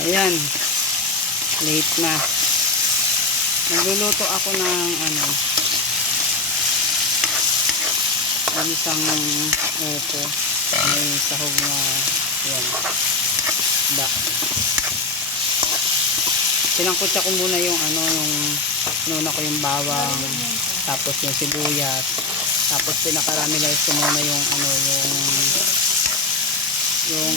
Ayan. Late na. Nagluluto ako ng isang upo. May sahog na yan. Pinangkutsa ko muna yung inuna ko yung bawang, tapos yung sibuyas, tapos pinakaramelize ko muna yung yung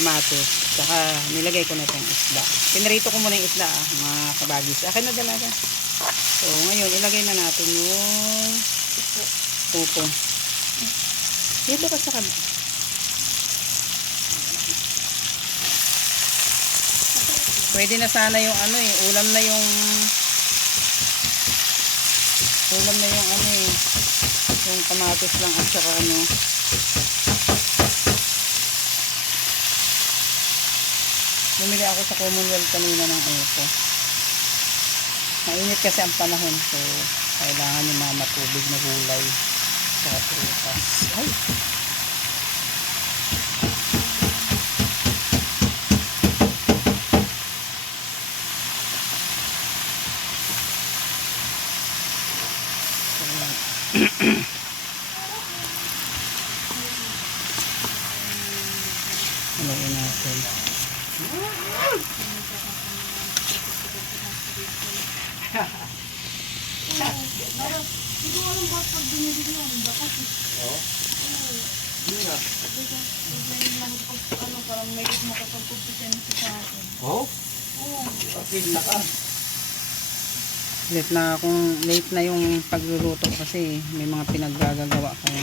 kamatis, saka nilagay ko na itong isda. Pinarito ko muna yung isda, mga kabagis. Akin na dalaga. So ngayon ilagay na natin yung upo. Dito ka sa kabagis. Pwede na sana yung ulam na yung yung kamatis lang at saka bumili ako sa Commonwealth kanina ng upo. Mainit kasi ang panahon, so kailangan yung mga matubig na gulay sa prutas. Ay! Haluin natin. Late na yung pagluluto kasi may mga pinaggagawa kami.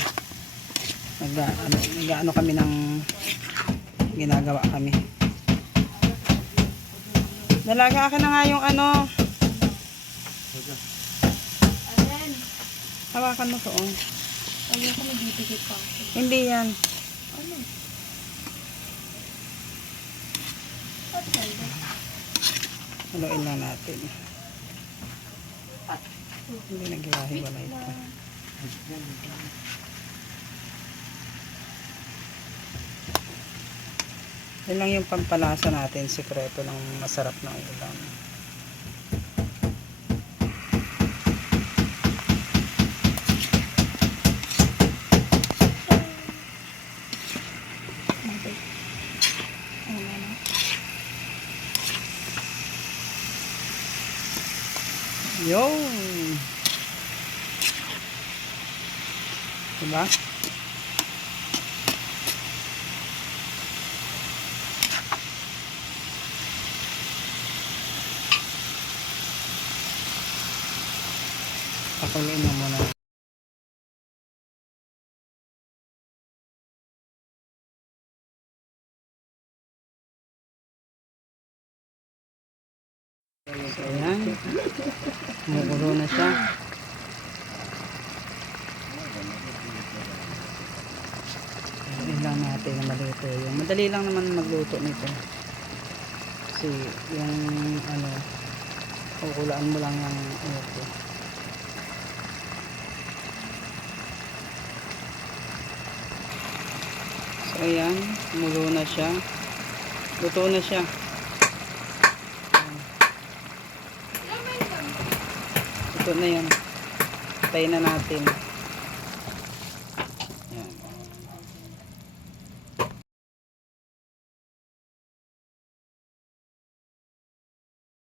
Nag-ano kami ng ginagawa kami. Dalaga akin na nga yung hawakan mo to. Ayaw ko nagdidikit pa. Hindi yan. Ano? Haluin lang natin. Hindi naghiwa-hiwalay ito. Yan lang yung pampalasa natin, sikreto ng masarap na ulam. Yun! Diba? Pakuloyin mo muna. So, ayan. Kumukulo na siya. Ayan lang natin na maluto. Yung madali lang naman magluto nito. Kasi yung kukulaan mo lang yung upo. So ayan, kumulo na siya. Luto na siya. Ito na yan. Tayo na natin.